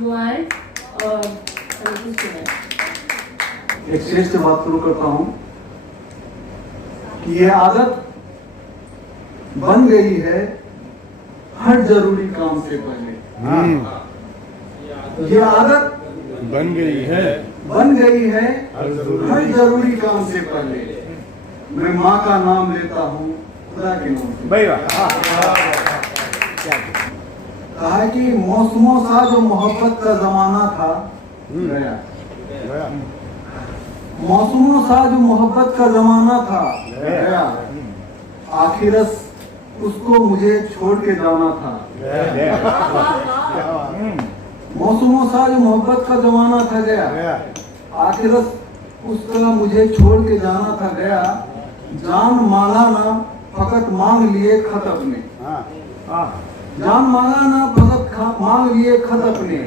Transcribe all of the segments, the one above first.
nuance और एक शेर से बात शुरू करता हूँ कि ये आदत बन गई है हर जरूरी काम से पहले। ये आदत बन गई है हर जरूरी काम से पहले। मैं माँ का नाम लेता हूँ खुदा के नाम से। कहा है कि मौसमों सा जो मोहब्बत का जमाना था गया। मौसमों सा जो मोहब्बत का जमाना था गया। आखिरस उसको मुझे छोड़ के जाना था। मौसमों सा जो मोहब्बत का जमाना था गया। आखिरस उसका मुझे छोड़ के जाना था गया। जान मांगा ना फकत मांग लिए खत अपने। जान मांगा ना फकत मांग लिए खत अपने।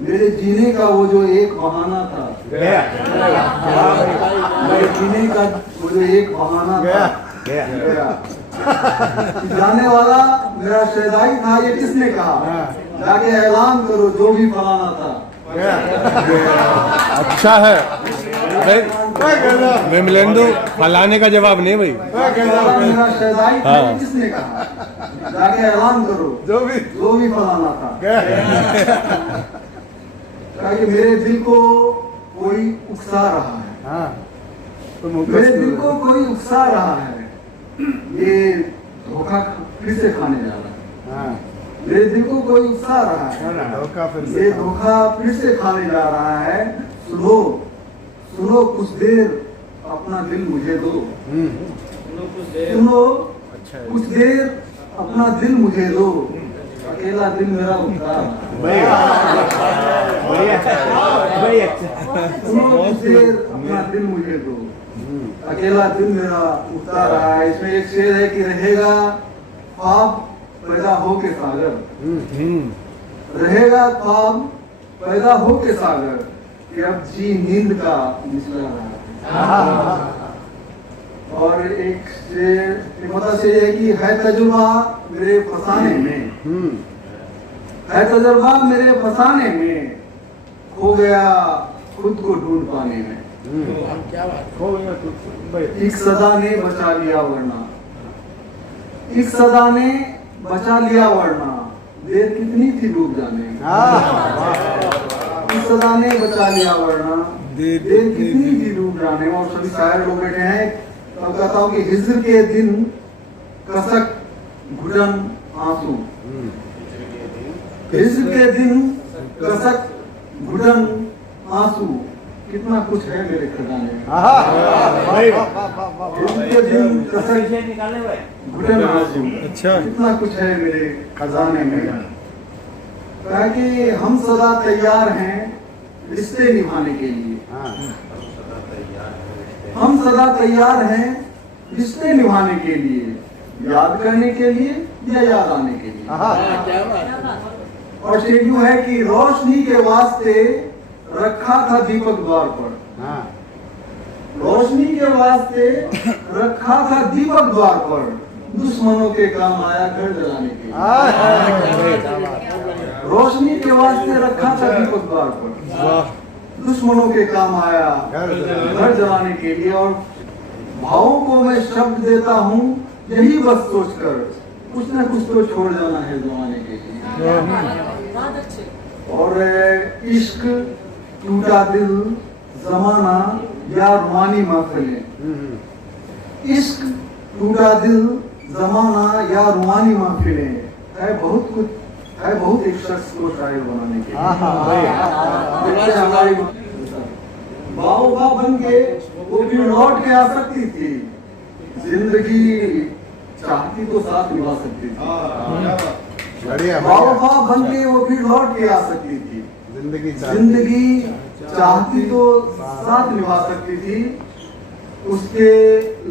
मेरे जीने का वो जो एक बहाना था मेरे जीने का वो जो एक बहाना था गया। जाने वाला मेरा शहदाई था ये किसने कहा। जाके ऐलान करो जो भी फलाना था। अच्छा है भाई, विमलेंदु फलाने का जवाब नहीं भाई। मेरा शहदाई था ये किसने कहा। जाके ऐलान करो जो भी फलाना था। कि मेरे दिल को कोई उकसा रहा है। मेरे दिल को कोई उकसा रहा है। ये धोखा फिर से खाने जा रहा है। मेरे दिल को कोई उकसा रहा है। ये धोखा फिर से खाने जा रहा है। सुनो कुछ देर अपना दिल मुझे दो। सुनो कुछ देर अपना दिल मुझे दो। अकेला दिल मेरा उठता अपना दिल मुझे दो। अकेला दिल मेरा उठता रहा है। इसमें एक शेर है कि रहेगा ख्वाब पैदा हो के सागर। रहेगा ख्वाब पैदा हो के सागर कि अब जी नींद का निचला रहा है। और एक मतलब से है कि है तजुर्बा मेरे फसाने में। है तजुर्बा मेरे फसाने में। खो गया खुद को ढूंढ पाने में। एक सदा ने बचा लिया वरना। एक सदा ने बचा लिया वरना। देर कितनी थी डूब जाने। एक सदा ने बचा लिया वरना। देर कितनी थी डूब जाने। और सभी शायर लोग बैठे हैं। तो कहता हूँ कि हिज्र के दिन कसक घुटन आंसू। हिज्र के दिन कसक घुटन आंसू। कितना कुछ है मेरे खजाने में। हिज्र के दिन कसक घुटन आंसू। अच्छा, कितना कुछ है मेरे खजाने में। कहा कि हम सदा तैयार हैं रिश्ते निभाने के लिए। हम सदा तैयार हैं रिश्ते निभाने के लिए। याद करने के लिए या याद आने के लिए। और शेर यूं है कि रोशनी के वास्ते रखा था दीपक द्वार पर। रोशनी के वास्ते रखा था दीपक द्वार पर। दुश्मनों के काम आया घर जलाने के लिए। रोशनी के वास्ते रखा था दीपक द्वार पर। दुश्मनों के काम आया घर जलाने के लिए। और भावों को मैं शब्द देता हूँ यही बस सोचकर कुछ न कुछ तो छोड़ जाना है जमाने के लिए। और इश्क टूटा दिल जमाना या रूहानी महफिलें। इश्क टूटा दिल जमाना या रूहानी महफिलें। है बहुत कुछ है बहुत एक शख्स को शायर बनाने के लिए। हमारी बाबा बन के वो भी लौट के आ सकती थी। जिंदगी चाहती तो साथ निभा सकती थी। बाबा बन के वो भी लौट के आ सकती थी। जिंदगी चाहती तो साथ निभा सकती थी। उसके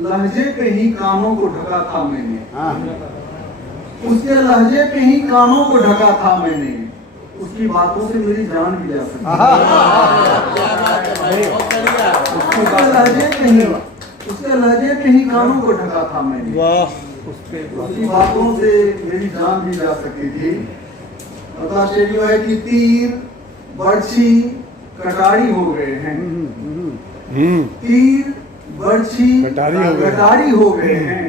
लहजे पे ही कानों को ढका था मैंने। उसके लहजे पे ही कानों को ढका था मैंने। उसकी बातों से मेरी जान भी जा सकती। उसके लहजे पे ही कानों को ढका था मैंने। उसकी बातों से मेरी जान भी जा सकती थी। शेर है कि तीर बर्छी कटारी हो गए हैं, हम्म तीर बर्छी कटारी हो गए। कटारी हो गए हैं,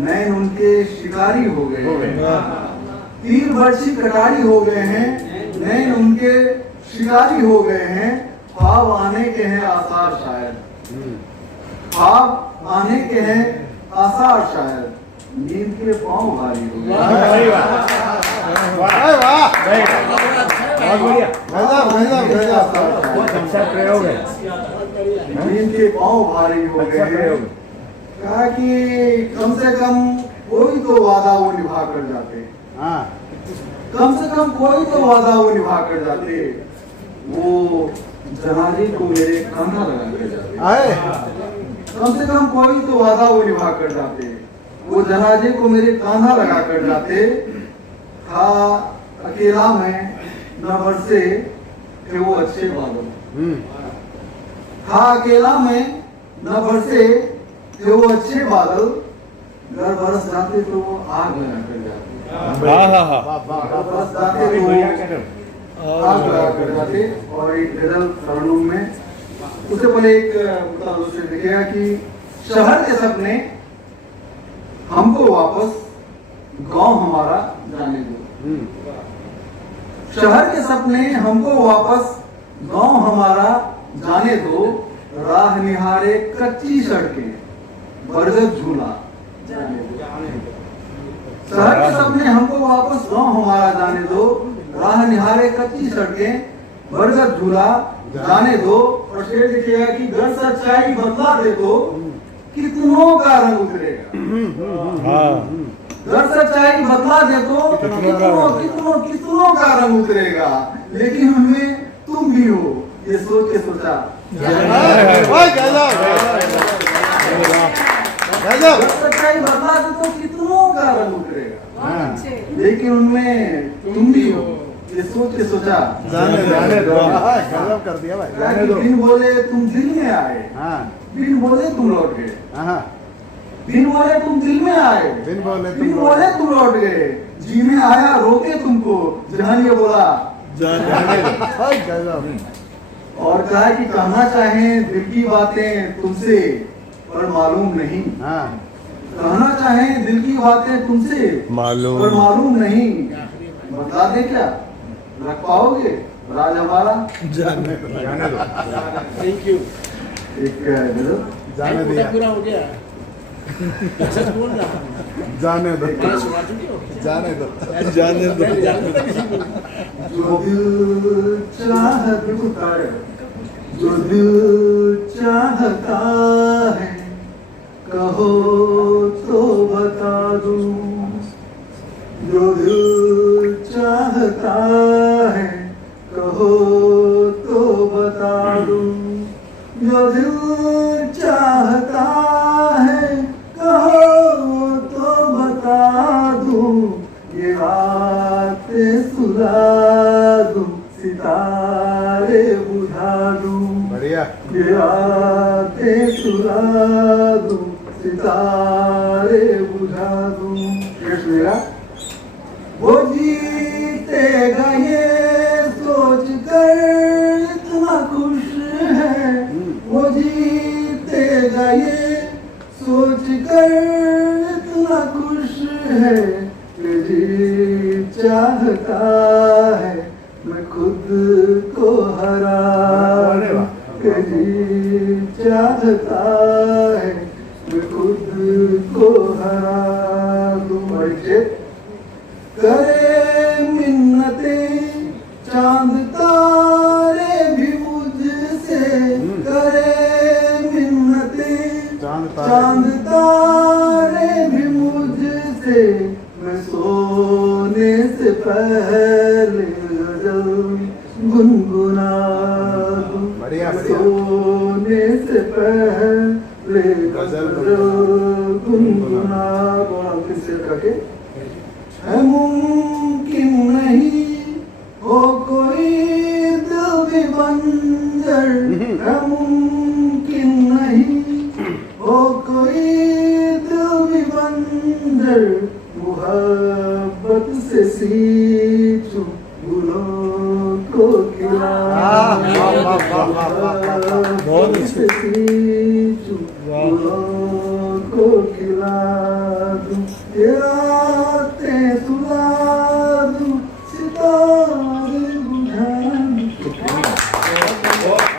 नैन उनके शिकारी हो गए हैं। तीर बर्छी कटारी हो गए हैं, नैन उनके शिकारी हो गए हैं। ख्वाब आने के हैं आसार शायद, ख्वाब आने के हैं आसार शायद, नींद के पांव भारी हो गए। बहुत अच्छा प्रयोग है। नींद के पांव भारी हो गए हैं। कहा कि कम से कम कोई तो वादा वो निभा कर जाते, कम से कम कोई तो वादा वो निभा कर जाते। वो जनाजे को मेरे कंधा लगा कर जाते, कम से कम कोई तो वादा वो निभा कर जाते। वो जनाजे को मेरे कांधा लगा कर जाते। था अकेला मैं न बरसे थे वो अच्छे बादल, था अकेला मैं न बरसे थे वो अच्छे बादल। घर बरस जाते तो वो आग लगा कर जाते, हाँ हाँ हाँ घर बरस जाते तो वो आग लगा कर जाते। और एक गजल तरन्नुम में उससे पहले एक उससे लिखेगा कि शहर के सपने हमको वापस गांव हमारा जाने दो, शहर के सपने हमको वापस गांव हमारा जाने दो। राह निहारे कच्ची सड़कें बरगद झूला जाने दो, शहर के सपने हमको वापस गांव हमारा जाने दो। राह निहारे कच्ची सड़कें बरगद झूला जाने दो। और शेर लिखेगा कि घर सच्चाई बदला दे तो कितनों का रंग उतरेगा, हाँ घर सच्चाई बदला दे तो कितनों का रंग उतरेगा। लेकिन उनमें तुम भी हो ये सोच के सोचा, घर सच्चाई बदला दे तो कितनों का रंग उतरेगा। लेकिन उनमें तुम भी हो ये सोच के सोचा। जाने दो। गजब कर दिया भाई। बिन बोले तुम दिल में आए, बिन बोले तुम लौट गए, बिन बोले तुम दिल में आए, बिन बोले तुम लौट गए। जी में आया रोके तुमको जहान ये बोला। और कहा कि कहना चाहें दिल की बातें तुमसे पर मालूम नहीं, कहना चाहें दिल की बातें तुमसे पर मालूम नहीं। बता दे क्या रख पाओगे राज हमारा, जाने दो। Thank you. एक जाने दिया, पूरा हो गया। सच बोल रहा जाने दो, मैं सुना चुकी हो। जाने दो। जो दिल चाहता है, जो दिल चाहता है कहो तो बता दूं, जो दिल चाहता है कहो तो बता दूं, जो दिल चाहता है कहो तो बता दूं। ये रातें सुला दूं, सितारे बुझा दूं, बढ़िया। ये रातें सुला दूं, सितारे बुझा दूं। शेष मेरा वो जीतेगा ये सोच कर इतना खुश है, वो जीतेगा ये सोच कर इतना खुश है। कि जी चाहता है मैं खुद को हरा, कि जी चाहता है मैं खुद को हरा दूं। करे मिन्नतें चांद तारे भी मुझसे, करे मिन्नतें चांद तारे भी मुझसे। मैं सोने से पहले गजल गुनगुना दूं, बढ़िया, मैं बढ़िया। सोने से पहले गजल गुनगुना दूं। किससे करके है मुमकिन नहीं हो कोई दिल भी बंजर, है मुमकिन नहीं हो कोई दिल भी बंजर। मोहब्बत से सींचूं गुलों को खिला वाह, वाह, वाह, वाह, वाह, वाह। बहुत अच्छे। फूलों को खिला दूं तेरा